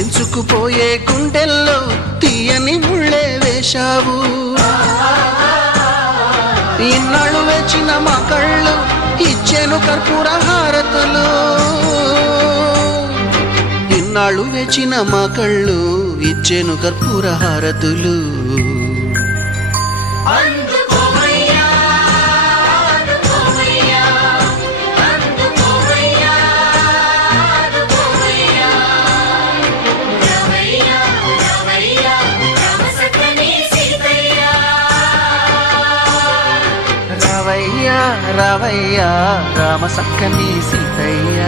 తెంచుకుపోయే గుండెల్లో తీయని ముళ్ళే వేశావు. ఇన్నాళ్ళు వేచిన మా కళ్ళు ఇచ్చేను కర్పూర హారతులు. ఇన్నాళ్ళు వేచిన మా కళ్ళు ఇచ్చేను కర్పూర హారతులు. రావయ్యా రావయ్యా రామ సక్కని సీతయ్య.